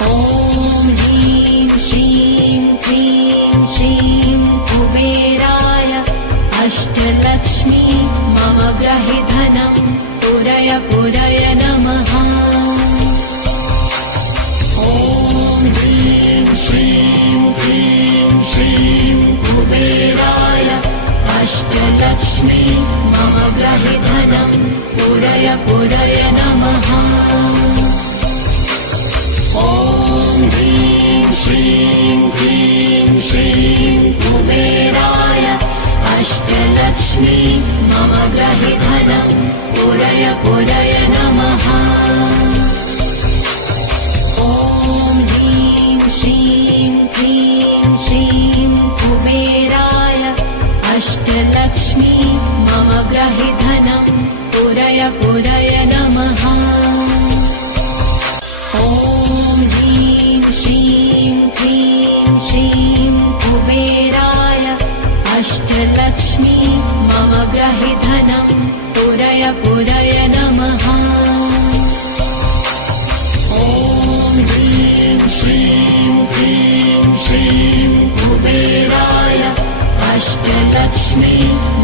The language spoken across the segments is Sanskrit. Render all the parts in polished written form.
ॐ ह्रीं श्रीं क्लीं श्रीं कुबेराय अष्टलक्ष्मी मम गृहे धनं पुरय पुरय नमः। ॐ ह्रीं श्रीं क्लीं श्रीं कुबेराय अष्टलक्ष्मी मम गृहे धनं पुरय पुरय नमः। ॐ ह्रीं श्रीं क्लीं श्रीं कुबेराय अष्टलक्ष्मी मम गृहे धनं पुरय पुरय नमः। ॐ ह्रीं श्रीं क्लीं श्रीं कुबेराय अष्टलक्ष्मी मम गृहे धनं पुरय पुरय नमः। ॐ ह्रीं श्रीं क्लीं श्रीं कुबेराय अष्टलक्ष्मी मम गृहे धनं पुरय पुरय नमः। ॐ ह्रीं श्रीं क्लीं श्रीं कुबेराय अष्टलक्ष्मी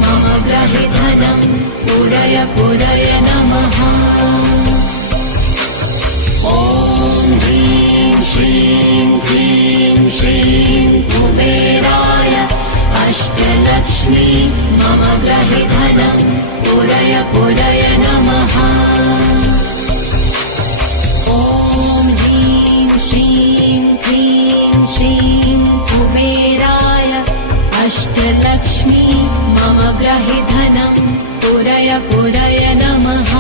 मम गृहे धनं पुरय पुरय नमः। ॐ ह्रीं श्रीं क्लीं श्रीं कुबेराय अष्टलक्ष्मी मम गृहे धनं पुरय पुरय नमः। ॐ ह्रीं श्रीं क्लीं श्रीं कुबेराय अष्टलक्ष्मी मम गृहे धनं पुरय पुरय नमः।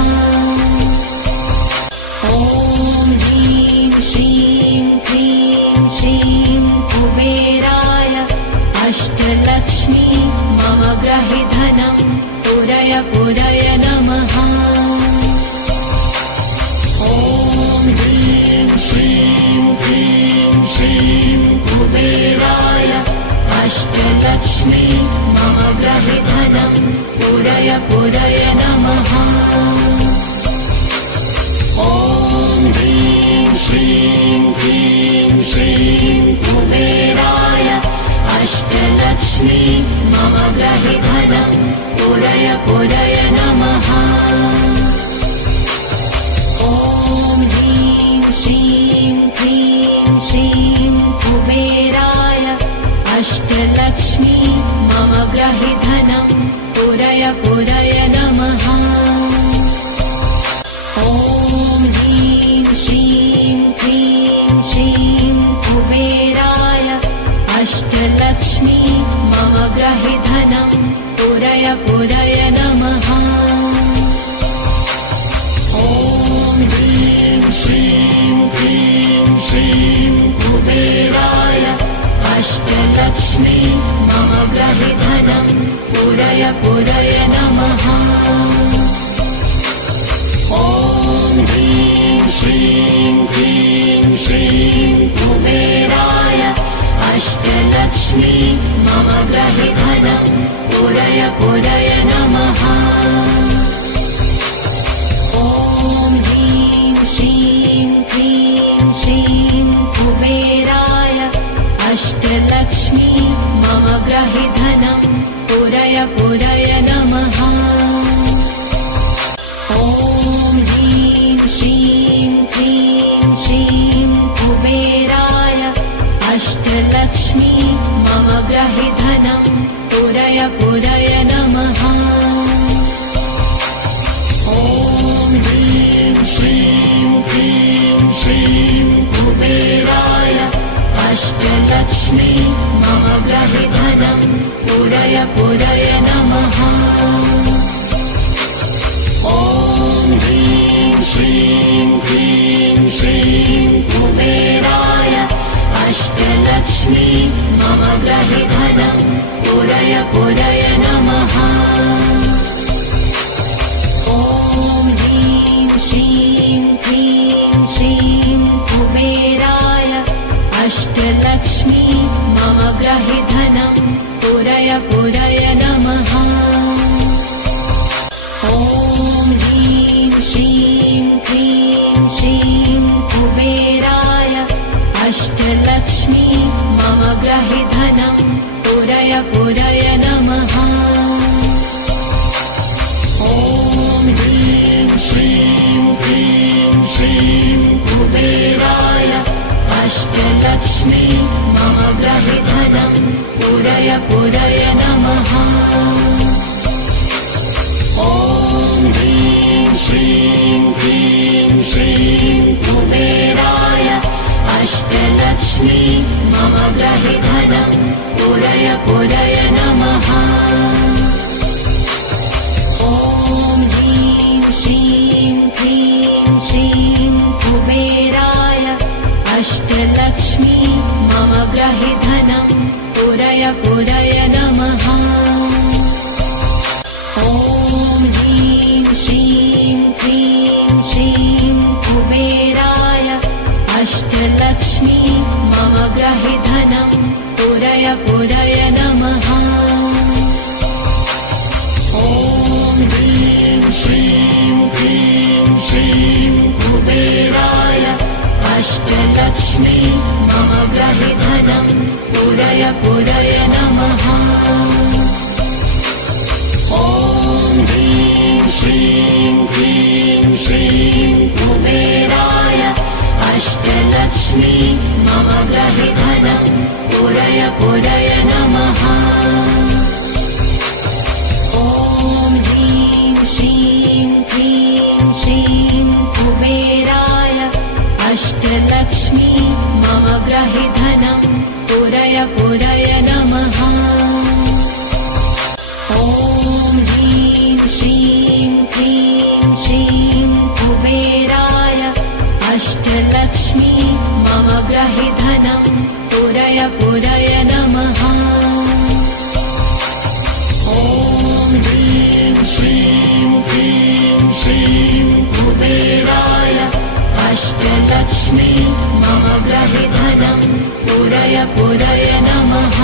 ॐ ह्रीं श्रीं क्लीं श्रीं कुबेराय अष्टलक्ष्मी मम गृहे धनं पुरय पुरय नमः। ॐ ह्रीं श्रीं क्लीं श्रीं कुबेराय अष्टलक्ष्मी मम गृहे धनं पुरय पुरय नमः। ॐ ह्रीं श्रीं क्लीं श्रीं कुबेराय अष्टलक्ष्मी मम गृहे धनं पुरय पुरय नमः। ॐ ह्रीं श्रीं क्लीं श्रीं कुबेराय अष्टलक्ष्मी मम गृहे धनं पुरय पुरय नमः। ॐ ह्रीं श्रीं क्लीं श्रीं कुबेराय अष्टलक्ष्मी मम गृहे धनं पुरय पुरय नमः। ॐ ह्रीं श्रीं क्लीं श्रीं कुबेराय अष्टलक्ष्मी मम गृहे धनं पुरय पुरय नमः। ॐ ह्रीं श्रीं क्लीं श्रीं कुबेराय अष्टलक्ष्मी मम गृहे धनं पुरय पुरय नमः। ॐ ह्रीं श्रीं क्लीं श्रीं कुबेराय अष्टलक्ष्मी मम गृहे धनं पुरय पुरय नमः। ॐ ह्रीं श्रीं क्लीं श्रीं कुबेराय अष्टलक्ष्मी मम गृहे धनं पुरय पुरय नमः। ॐ ह्रीं श्रीं क्लीं श्रीं कुबेराय अष्टलक्ष्मी मम गृहे धनं पुरय पुरय नमः। ॐ ह्रीं श्रीं क्लीं श्रीं कुबेराय अष्टलक्ष्मी मम गृहे धनं पुरय पुरय नमः। ॐ ह्रीं श्रीं क्लीं श्रीं कुबेराय अष्टलक्ष्मी मम गृहे धनं पुरय पुरय नमः। ॐ ह्रीं श्रीं क्लीं श्रीं कुबेराय अष्टलक्ष्मी मम ग्रहे धनं पुरय पुरय नमः। ॐ ह्रीं श्रीं क्लीं श्रीं कुबेराय अष्टलक्ष्मी मम ग्रहे धनं पुरय पुरय नमः। ॐ ह्रीं श्रीं क्लीं श्रीं कुबेराय अष्टलक्ष्मी मम ग्रहे धनं पुरय पुरय नमः। ॐ ह्रीं श्रीं क्लीं श्रीं कुबेराय अष्टलक्ष्मी मम ग्रहे धनं पुरय पुरय नमः। ॐ ह्रीं श्रीं क्लीं श्रीं कुबेराय अष्टलक्ष्मी मम ग्रहे धनं पुरय पुरय नमः। ॐ ह्रीं श्रीं क्लीं श्रीं कुबेराय अष्टलक्ष्मी मम ग्रहे धनं पुरय पुरय नमः। ॐ ह्रीं श्रीं क्लीं श्रीं कुबेराय अष्टलक्ष्मी मम ग्रहे धनं पुरय पुरय नमः। ॐ ह्रीं श्रीं क्लीं श्रीं कुबेराय अष्टलक्ष्मी मम ग्रहे धनं पुरय पुरय नमः। ॐ ह्रीं श्रीं क्लीं श्रीं कुबेराय अष्टलक्ष्मी मम ग्रहे धनं पुरय पुरय नमः। ॐ ह्रीं श्रीं क्लीं श्रीं कुबेराय अष्टलक्ष्मी मम ग्रहे धनं पुरय पुरय नमः।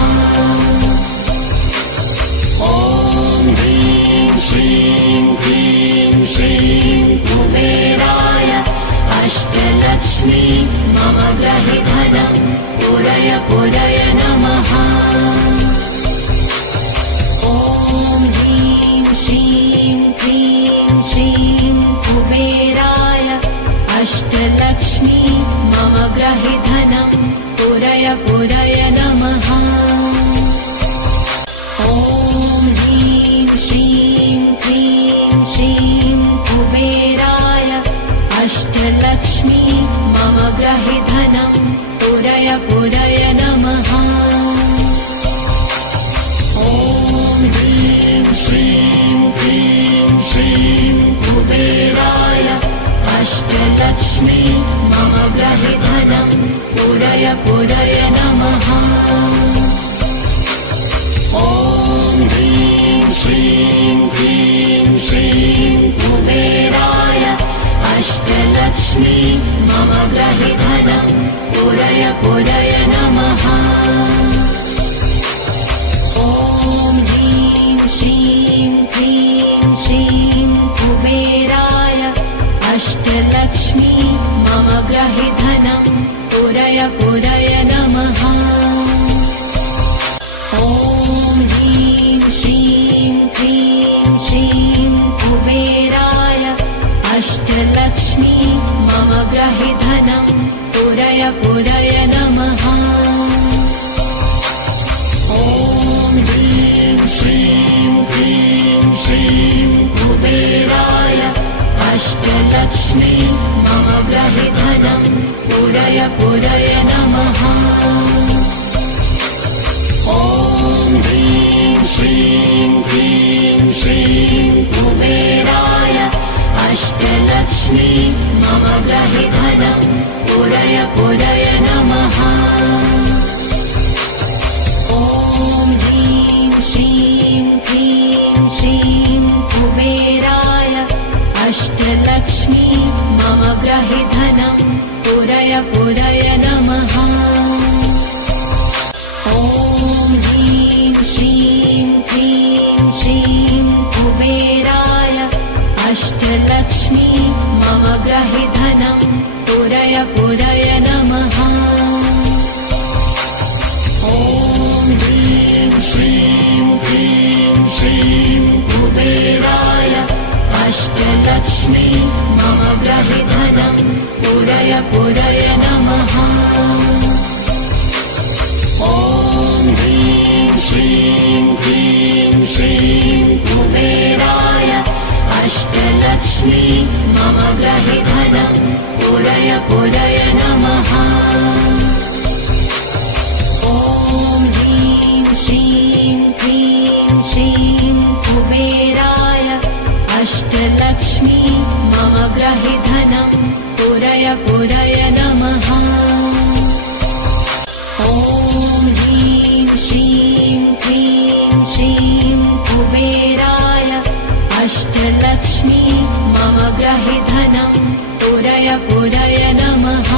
ॐ ह्रीं श्रीं क्लीं श्रीं कुबेराय अष्टलक्ष्मी मम ग्रहे धनं पुरय पुरय नमः। ॐ ह्रीं श्रीं क्लीं श्रीं कुबेराय अष्टलक्ष्मी मम ग्रहे धनं पुरय पुरय नमः। ॐ ह्रीं श्रीं क्लीं श्रीं कुबेराय अष्टलक्ष्मी मम ग्रहे धनं पुरय पुरय नमः। ॐ ह्रीं श्रीं क्लीं श्रीं कुबेराय अष्टलक्ष्मी मम ग्रहे धनं पुरय पुरय नमः। ॐ ह्रीं श्रीं क्लीं श्रीं कुबेराय अष्टलक्ष्मी मम ग्रहे धनं पुरय पुरय नमः। ॐ ह्रीं श्रीं क्लीं श्रीं कुबेराय अष्टलक्ष्मी मम ग्रहे धनं पुरय पुरय नमः। ॐ ह्रीं श्रीं क्लीं श्रीं कुबेराय अष्टलक्ष्मी मम ग्रहे धनं पुरय पुरय नमः। ॐ ह्रीं श्रीं क्लीं श्रीं कुबेराय अष्टलक्ष्मी मम ग्रहे धनं पुरय पुरय नमः। ॐ ह्रीं श्रीं क्लीं श्रीं कुबेराय अष्टलक्ष्मी मम ग्रहे धनं पुरय पुरय नमः। ॐ ह्रीं श्रीं क्लीं श्रीं कुबेराय अष्टलक्ष्मी मम ग्रहे धनं पुरय पुरय नमः। ॐ ह्रीं श्रीं क्लीं श्रीं कुबेराय अष्टलक्ष्मी मम ग्रहे धनं पुरय पुरय नमः। श्रीं क्लीं श्रीं कुबेराय अष्टलक्ष्मी मम गृहे धनं पूरय पूरय नमः। ॐ ह्रीं श्रीं क्लीं श्रीं कुबेराय अष्टलक्ष्मी मम गृहे धनं पूरय पूरय नमः। ॐ ह्रीं श्रीं क्लीं श्रीं कुबेराय अष्टलक्ष्मी मम गृहे धनं पूरय पूरय नमः। ॐ ह्रीं श्रीं क्लीं श्रीं कुबेराय अष्टलक्ष्मी मम गृहे धनं पूरय पूरय नमः।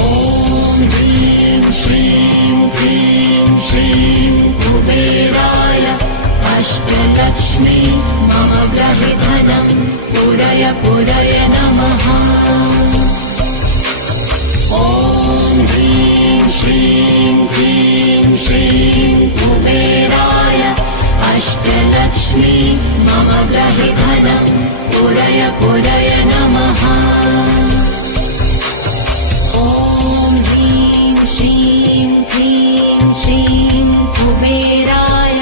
ॐ ह्रीं श्रीं क्लीं श्रीं कुबेराय अष्टलक्ष्मी मम गृहे धनं पूरय पूरय नमः। ॐ ह्रीं श्रीं क्लीं श्रीं कुबेराय अष्टलक्ष्मी मम गृहे धनं पूरय पूरय नमः। ॐ ह्रीं श्रीं क्लीं श्रीं कुबेराय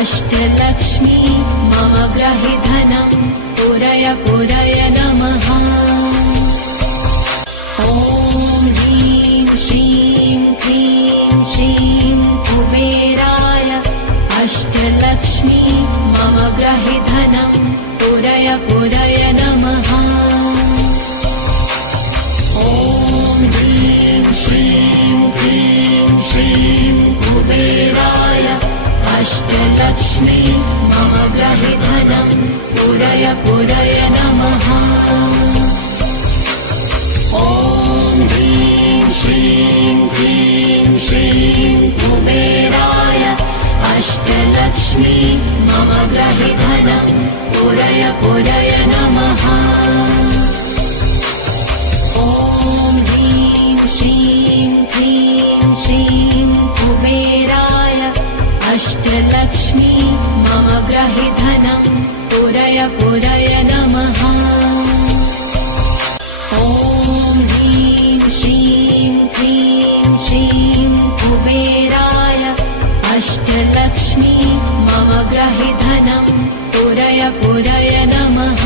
अष्टलक्ष्मी मम गृहे धनं पूरय पूरय नमः। ॐ ह्रीं श्रीं क्लीं श्रीं कुबेराय अष्टलक्ष्मी मम गृहे धनं पूरय पूरय नमः। ॐ ह्रीं श्रीं क्लीं श्रीं कुबेराय अष्टलक्ष्मी मम गृहे धनं पूरय पूरय नमः। ॐ ह्रीं श्रीं क्लीं श्रीं कुबेराय अष्टलक्ष्मी मम गृहे धनं पूरय पूरय नमः। ॐ ह्रीं श्रीं क्लीं श्रीं कुबेराय अष्टलक्ष्मी मम गृहे धनं पूरय पूरय नमः। ॐ ह्रीं श्रीं क्लीं श्रीं कुबेराय अष्टलक्ष्मी मम गृहे धनं पूरय पूरय नमः।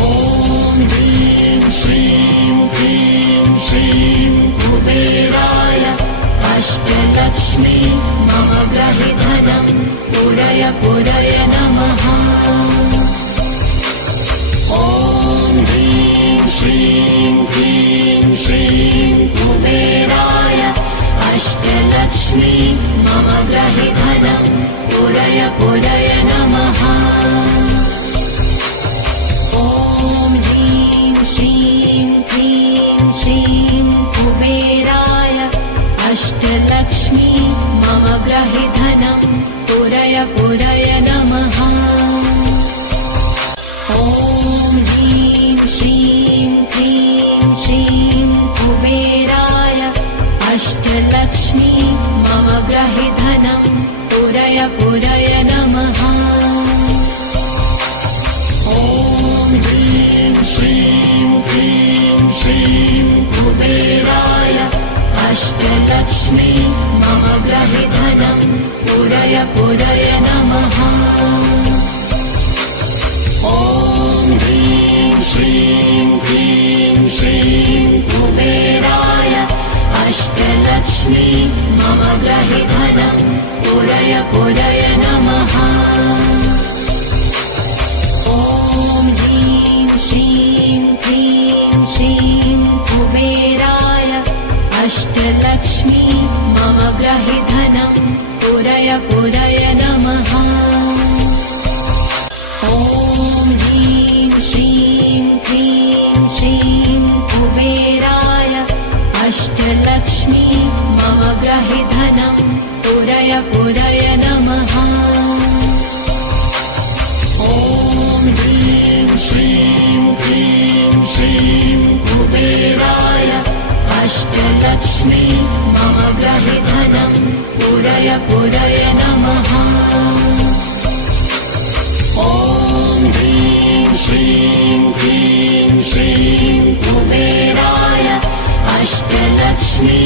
ॐ ह्रीं श्रीं क्लीं श्रीं कुबेराय अष्टलक्ष्मी मम गृहे धनं पूरय पूरय नमः। ॐ ह्रीं श्रीं क्लीं श्रीं कुबेराय अष्टलक्ष्मी मम गृहे धनं पूरय पूरय नमः। ॐ ह्रीं श्रीं क्लीं श्रीं कुबेराय अष्टलक्ष्मी मम गृहे धनं पूरय पूरय नमः। ॐ ह्रीं श्रीं क्लीं श्रीं कुबेराय अष्टलक्ष्मी मम गृहे धनं पूरय पूरय नमः। ॐ ह्रीं श्रीं क्लीं श्रीं कुबेराय अष्टलक्ष्मी मम गृहे धनं पूरय पूरय नमः। ॐ ह्रीं श्रीं क्लीं श्रीं कुबेराय अष्टलक्ष्मी मम गृहे धनं पूरय पूरय नमः। ॐ ह्रीं श्रीं क्लीं श्रीं कुबेराय अष्टलक्ष्मी मम गृहे धनं पूरय पूरय नमः। ॐ ह्रीं श्रीं क्लीं श्रीं कुबेराय अष्टलक्ष्मी मम गृहे धनं पूरय पूरय नमः। ॐ ह्रीं श्रीं क्लीं श्रीं कुबेराय अष्टलक्ष्मी मम ग्रहे धनं पूरय पूरय नमः। ॐ ह्रीं श्रीं क्लीं श्रीं कुबेराय अष्टलक्ष्मी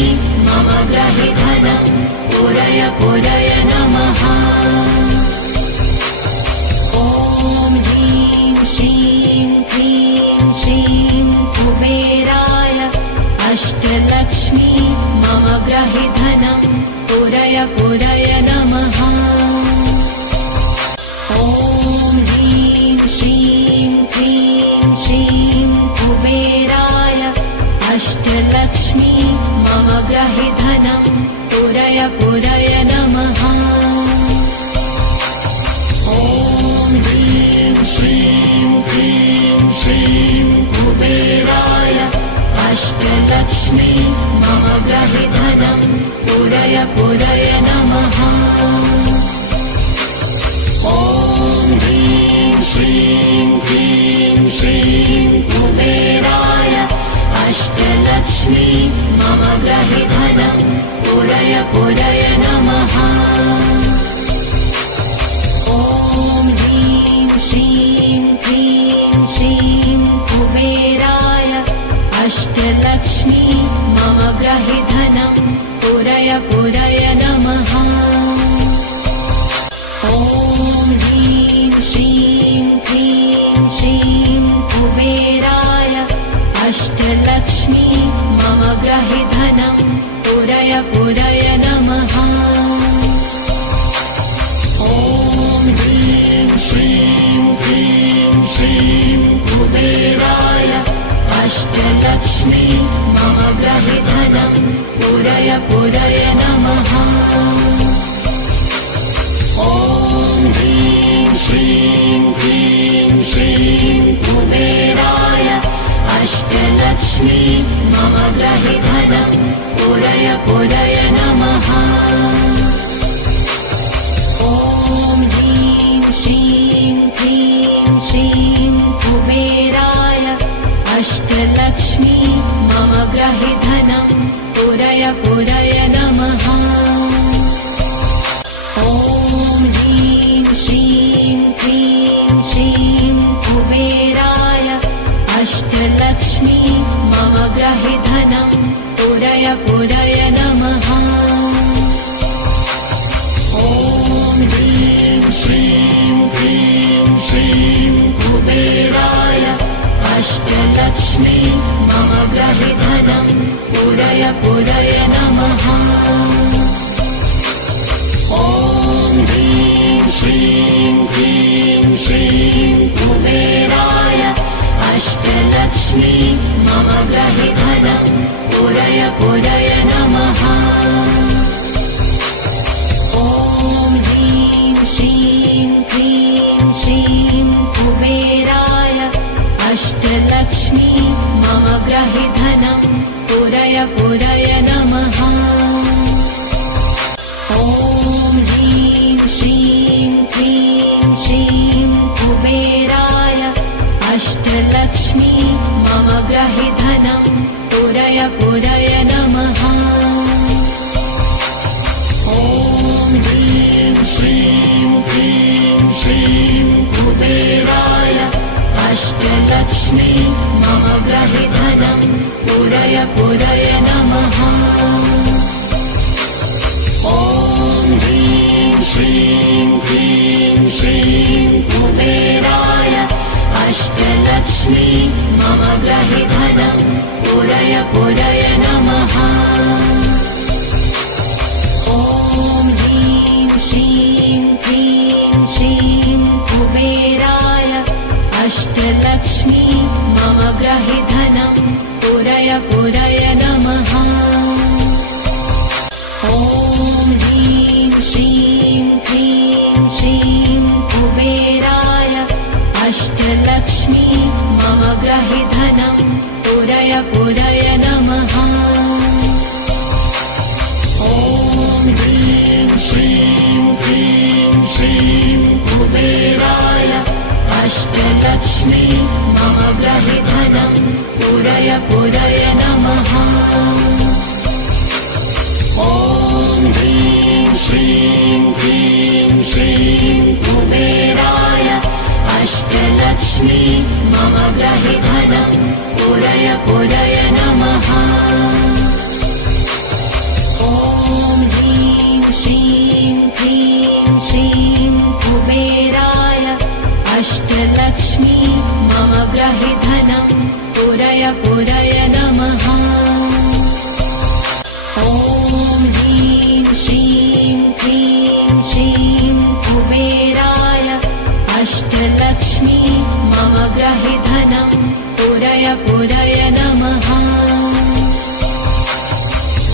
मम ग्रहे धनं पूरय पूरय नमः। ॐ ह्रीं श्रीं क्लीं श्रीं कुबेराय अष्टलक्ष्मी मम ग्रहे धनं पूरय पूरय नमः। ॐ ह्रीं श्रीं क्लीं श्रीं कुबेराय अष्टलक्ष्मी मम ग्रहे धनं पूरय पूरय नमः। ॐ ह्रीं श्रीं क्लीं श्रीं कुबेराय अष्टलक्ष्मी मम ग्रहे धनं पूरय पूरय नमः। ॐ ह्रीं श्रीं क्लीं श्रीं कुबेराय अष्टलक्ष्मी मम ग्रहे धनं पूरय पूरय नमः। ॐ ह्रीं श्रीं क्लीं श्रीं कुबेराय अष्टलक्ष्मी मम ग्रहे धनं पूरय पूरय नमः। ॐ ह्रीं श्रीं क्लीं श्रीं कुबेराय अष्टलक्ष्मी मम ग्रहे धनं पूरय पूरय नमः। ॐ ह्रीं श्रीं क्लीं श्रीं कुबेराय अष्टलक्ष्मी मम ग्रहे धनं पूरय पूरय नमः। ॐ ह्रीं श्रीं क्लीं श्रीं कुबेराय अष्टलक्ष्मी मम ग्रहे धनं पूरय पूरय नमः। ॐ ह्रीं श्रीं क्लीं श्रीं कुबेराय अष्टलक्ष्मी मम ग्रहे धनं पूरय पूरय नमः। ॐ ह्रीं श्रीं क्लीं श्रीं कुबेराय अष्टलक्ष्मी मम ग्रहे धनं पूरय पूरय नमः। ॐ ह्रीं श्रीं क्लीं श्रीं कुबेराय अष्टलक्ष्मी मम ग्रहे धनं पूरय पूरय नमः। ॐ ह्रीं श्रीं क्लीं श्रीं कुबेराय अष्टलक्ष्मी मम ग्रहे धनं पूरय पूरय नमः। ॐ ह्रीं श्रीं क्लीं श्रीं कुबेराय अष्टलक्ष्मी मम ग्रहे धनं पूरय पूरय नमः। ॐ ह्रीं श्रीं क्लीं श्रीं कुबेराय अष्टलक्ष्मी मम ग्रहे धनं पूरय पूरय नमः। ॐ ह्रीं श्रीं क्लीं श्रीं कुबेराय अष्टलक्ष्मी मम ग्रहे धनं पूरय पूरय नमः। ॐ ह्रीं श्रीं क्लीं श्रीं कुबेराय अष्टलक्ष्मी मम ग्रहे धनं पूरय पूरय नमः। ॐ ह्रीं श्रीं क्लीं श्रीं कुबेराय अष्टलक्ष्मी मम ग्रहे धनं पूरय पूरय नमः। ॐ ह्रीं श्रीं क्लीं श्रीं कुबेराय अष्टलक्ष्मी मम ग्रहे धनं पूरय पूरय नमः। ॐ ह्रीं श्रीं क्लीं श्रीं कुबेराय अष्टलक्ष्मी मम ग्रहे धनं पूरय पूरय नमः। श्रीं क्लीं श्रीं कुबेराय अष्टलक्ष्मी मम गृहे धनं पूरय पूरय नमः। ॐ ह्रीं श्रीं क्लीं श्रीं कुबेराय अष्टलक्ष्मी मम गृहे धनं पूरय पूरय नमः। ॐ ह्रीं श्रीं क्लीं श्रीं कुबेराय अष्टलक्ष्मी मम गृहे धनं पूरय पूरय नमः।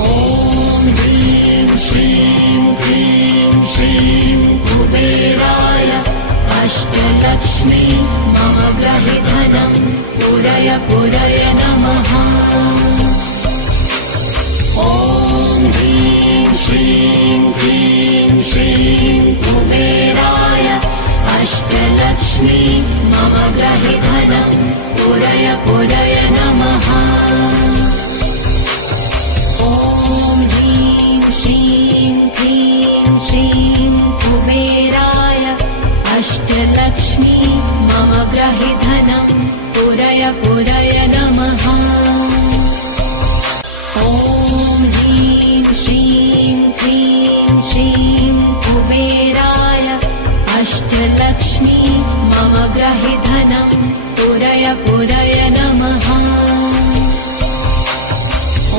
ॐ ह्रीं श्रीं क्लीं श्रीं कुबेराय अष्टलक्ष्मी मम गृहे धनं पूरय पूरय नमः। ॐ ह्रीं श्रीं क्लीं श्रीं कुबेराय अष्टलक्ष्मी मम गृहे धनं पूरय पूरय नमः। ॐ ह्रीं श्रीं क्लीं श्रीं कुबेराय अष्टलक्ष्मी मम गृहे धनं पूरय पूरय नमः। ॐ ह्रीं श्रीं क्लीं श्रीं कुबेराय अष्टलक्ष्मी मम गृहे धनं पूरय पूरय नमः।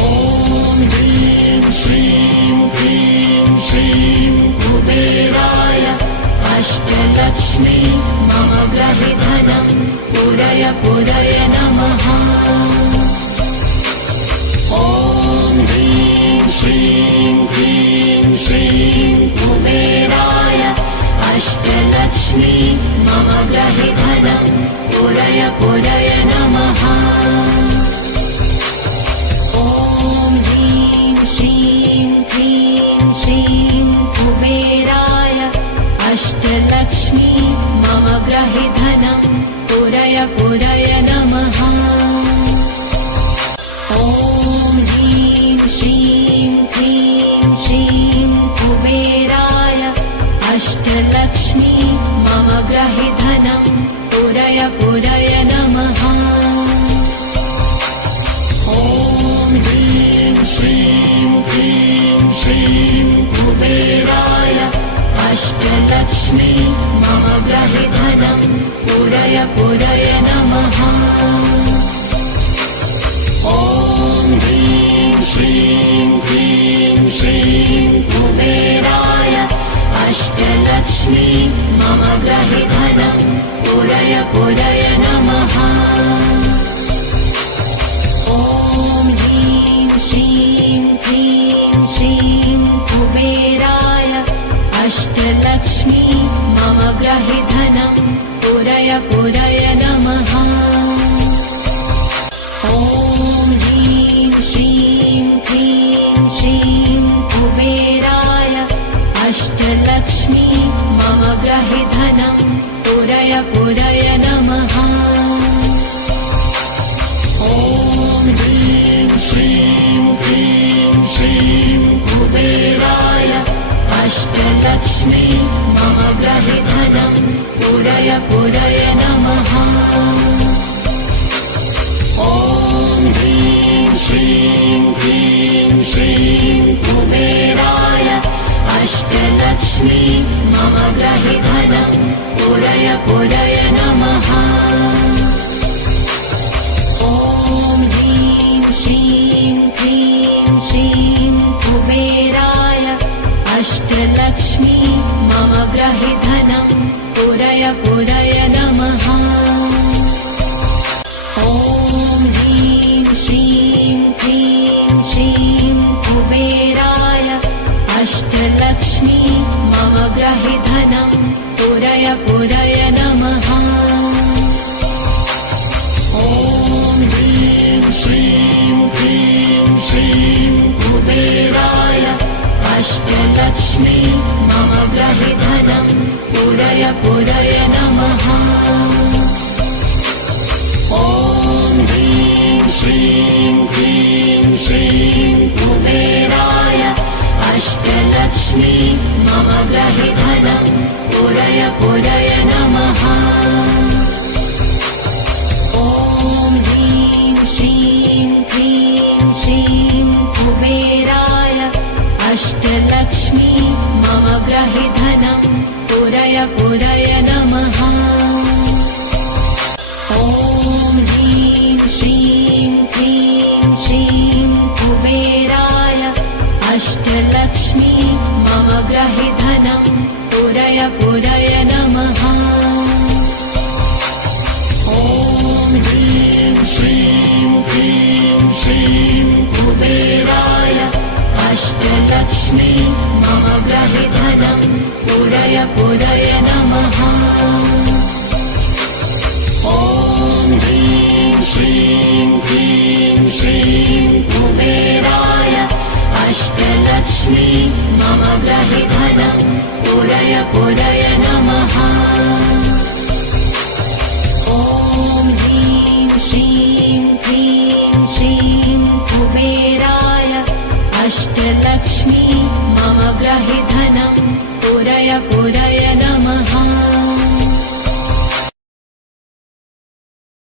ॐ ह्रीं श्रीं क्लीं श्रीं कुबेराय अष्टलक्ष्मी मम गृहे धनं पूरय पूरय नमः। ॐ ह्रीं श्रीं क्लीं श्रीं कुबेराय अष्टलक्ष्मी मम गृहे धनं पूरय पूरय नमः। ॐ ह्रीं श्रीं क्लीं श्रीं कुबेराय अष्टलक्ष्मी मम गृहे धनं पूरय पूरय नमः। ॐ ह्रीं श्रीं क्लीं श्रीं कुबेराय अष्टलक्ष्मी मम गृहे धनं पूरय पूरय नमः। ॐ ह्रीं श्रीं क्लीं श्रीं कुबेराय अष्टलक्ष्मी मम गृहे धनं पूरय पूरय नमः। ॐ ह्रीं श्रीं क्लीं श्रीं कुबेराय अष्टलक्ष्मी मम गृहे धनं पूरय पूरय नमः। ॐ ह्रीं श्रीं क्लीं श्रीं कुबेराय अष्टलक्ष्मी मम गृहे धनं पूरय पूरय नमः। ॐ ह्रीं श्रीं क्लीं श्रीं कुबेराय अष्टलक्ष्मी मम गृहे धनं पूरय पूरय नमः। ॐ ह्रीं श्रीं क्लीं श्रीं कुबेराय अष्टलक्ष्मी मम गृहे धनं पूरय पूरय नमः। ॐ ह्रीं श्रीं क्लीं श्रीं कुबेराय अष्टलक्ष्मी मम गृहे धनं पूरय पूरय नमः। ॐ ह्रीं श्रीं क्लीं श्रीं कुबेराय अष्टलक्ष्मी मम गृहे धनं पूरय पूरय नमः। ॐ ह्रीं श्रीं क्लीं श्रीं कुबेराय अष्टलक्ष्मी मम गृहे धनं पूरय पूरय नमः। ॐ ह्रीं श्रीं क्लीं श्रीं कुबेराय अष्टलक्ष्मी मम गृहे धनं पूरय पूरय नमः। ॐ ह्रीं श्रीं क्लीं श्रीं कुबेराय अष्टलक्ष्मी अष्टलक्ष्मी मम ग्रहे धनं पूरय पूरय नमः। ॐ ह्रीं श्रीं क्लीं श्रीं कुबेराय अष्टलक्ष्मी मम ग्रहे धनं पूरय पूरय नमः। ॐ ह्रीं श्रीं क्लीं श्रीं कुबेराय अष्टलक्ष्मी मम ग्रहे धनं पूरय पूरय नमः। ॐ ह्रीं श्रीं क्लीं श्रीं कुबेराय अष्टलक्ष्मी मम ग्रहे धनं पूरय पूरय नमः। ॐ ह्रीं श्रीं क्लीं श्रीं कुबेराय अष्टलक्ष्मी मम ग्रहे धनं पूरय पूरय नमः। ॐ ह्रीं श्रीं क्लीं श्रीं कुबेराय अष्टलक्ष्मी मम ग्रहे धनं पूरय पूरय